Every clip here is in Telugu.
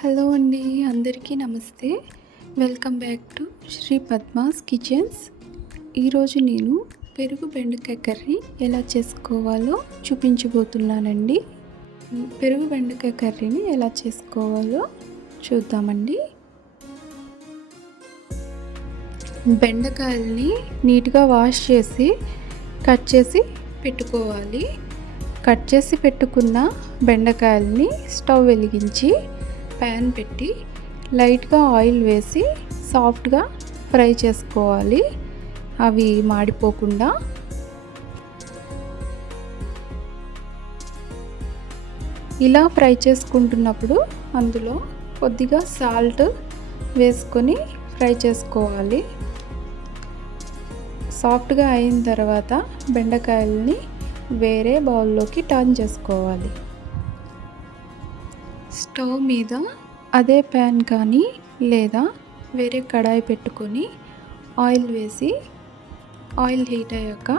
హలో అండి, అందరికీ నమస్తే. Welcome back to Sri Padma's kitchens. ఈరోజు నేను పెరుగు బెండకాయ కర్రీ ఎలా చేసుకోవాలో చూపించబోతున్నానండి. పెరుగు బెండకాయ కర్రీని ఎలా చేసుకోవాలో చూద్దామండి. బెండకాయల్ని నీట్గా వాష్ చేసి కట్ చేసి పెట్టుకోవాలి. కట్ చేసి పెట్టుకున్న బెండకాయల్ని స్టవ్ వెలిగించి ప్యాన్ పెట్టి లైట్గా ఆయిల్ వేసి సాఫ్ట్గా ఫ్రై చేసుకోవాలి, అవి మాడిపోకుండా. ఇలా ఫ్రై చేసుకుంటున్నప్పుడు అందులో కొద్దిగా సాల్ట్ వేసుకొని ఫ్రై చేసుకోవాలి. సాఫ్ట్గా అయిన తర్వాత బెండకాయల్ని వేరే బౌల్లోకి టర్న్ చేసుకోవాలి. స్టవ్ మీద అదే ప్యాన్ కానీ లేదా వేరే కడాయి పెట్టుకొని ఆయిల్ వేసి ఆయిల్ హీట్ అయ్యాక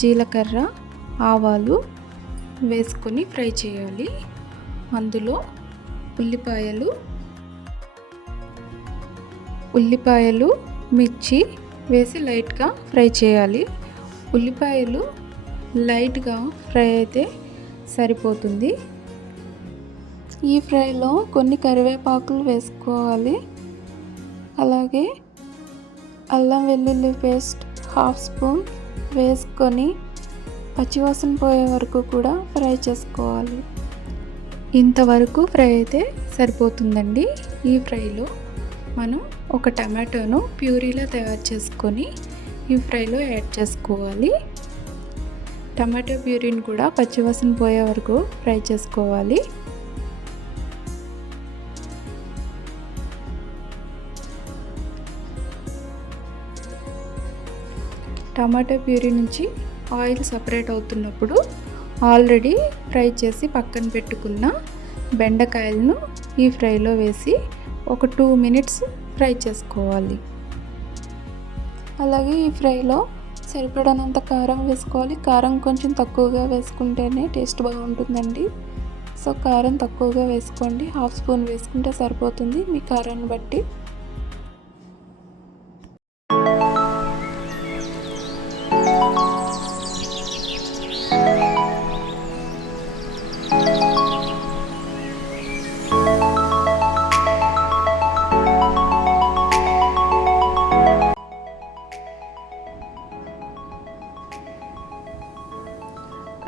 జీలకర్ర, ఆవాలు వేసుకొని ఫ్రై చేయాలి. అందులో ఉల్లిపాయలు, మిర్చి వేసి లైట్గా ఫ్రై చేయాలి. ఉల్లిపాయలు లైట్గా ఫ్రై అయితే సరిపోతుంది. ఈ ఫ్రైలో కొన్ని కరివేపాకులు వేసుకోవాలి. అలాగే అల్లం వెల్లుల్లి పేస్ట్ 1/2 స్పూన్ వేసుకొని పచ్చివాసన పోయే వరకు కూడా ఫ్రై చేసుకోవాలి. ఇంతవరకు ఫ్రై అయితే సరిపోతుందండి. ఈ ఫ్రైలో మనం ఒక టమాటోను ప్యూరీలా తయారు చేసుకొని ఈ ఫ్రైలో యాడ్ చేసుకోవాలి. టమాటో ప్యూరీని కూడా పచ్చివాసన పోయే వరకు ఫ్రై చేసుకోవాలి. టమాటో ప్యూరీ నుంచి ఆయిల్ సపరేట్ అవుతున్నప్పుడు ఆల్రెడీ ఫ్రై చేసి పక్కన పెట్టుకున్న బెండకాయలను ఈ ఫ్రైలో వేసి ఒక 2 మినిట్స్ ఫ్రై చేసుకోవాలి. అలాగే ఈ ఫ్రైలో సరిపడనంత కారం వేసుకోవాలి. కారం కొంచెం తక్కువగా వేసుకుంటేనే టేస్ట్ బాగుంటుందండి. సో కారం తక్కువగా వేసుకోండి. 1/2 స్పూన్ వేసుకుంటే సరిపోతుంది మీ కారాన్ని బట్టి.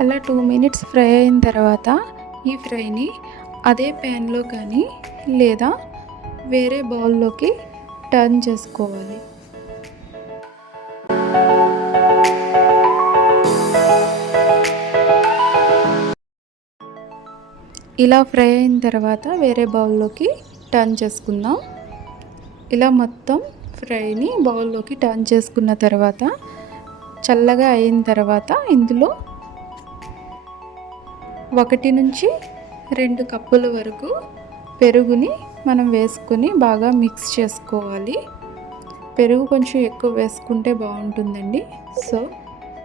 అలా 2 మినిట్స్ ఫ్రై అయిన తర్వాత ఈ ఫ్రైని అదే ప్యాన్లో కానీ లేదా వేరే బౌల్లోకి టర్న్ చేసుకోవాలి. ఇలా ఫ్రై అయిన తర్వాత వేరే బౌల్లోకి టర్న్ చేసుకుందాం. ఇలా మొత్తం ఫ్రైని బౌల్లోకి టర్న్ చేసుకున్న తర్వాత చల్లగా అయిన తర్వాత ఇందులో 1 నుంచి 2 కప్పుల వరకు పెరుగుని మనం వేసుకొని బాగా మిక్స్ చేసుకోవాలి. పెరుగు కొంచెం ఎక్కువ వేసుకుంటే బాగుంటుందండి. సో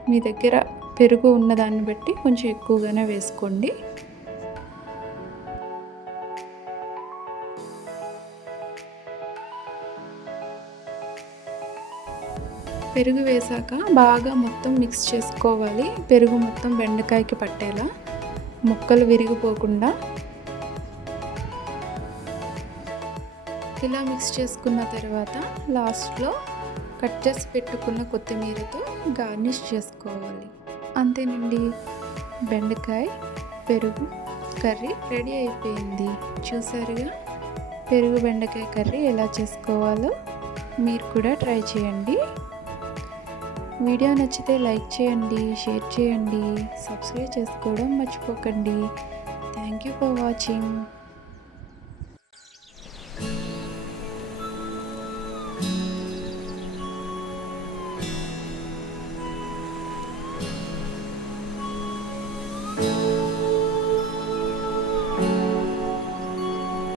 మీ దగ్గర పెరుగు ఉన్నదాన్ని బట్టి కొంచెం ఎక్కువగానే వేసుకోండి. పెరుగు వేసాక బాగా మొత్తం మిక్స్ చేసుకోవాలి. పెరుగు మొత్తం బెండకాయకి పట్టేలా, ముక్కలు విరిగిపోకుండా. ఇలా మిక్స్ చేసుకున్న తర్వాత లాస్ట్లో కట్ చేసి పెట్టుకున్న కొత్తిమీరతో గార్నిష్ చేసుకోవాలి. అంతేనండి, బెండకాయ పెరుగు కర్రీ రెడీ అయిపోయింది. చూసారుగా పెరుగు బెండకాయ కర్రీ ఎలా చేసుకోవాలో మీరు కూడా ట్రై చేయండి. వీడియో నచ్చితే లైక్ చేయండి, షేర్ చేయండి, సబ్స్క్రైబ్ చేసుకోవడం మర్చిపోకండి. Thank you for watching.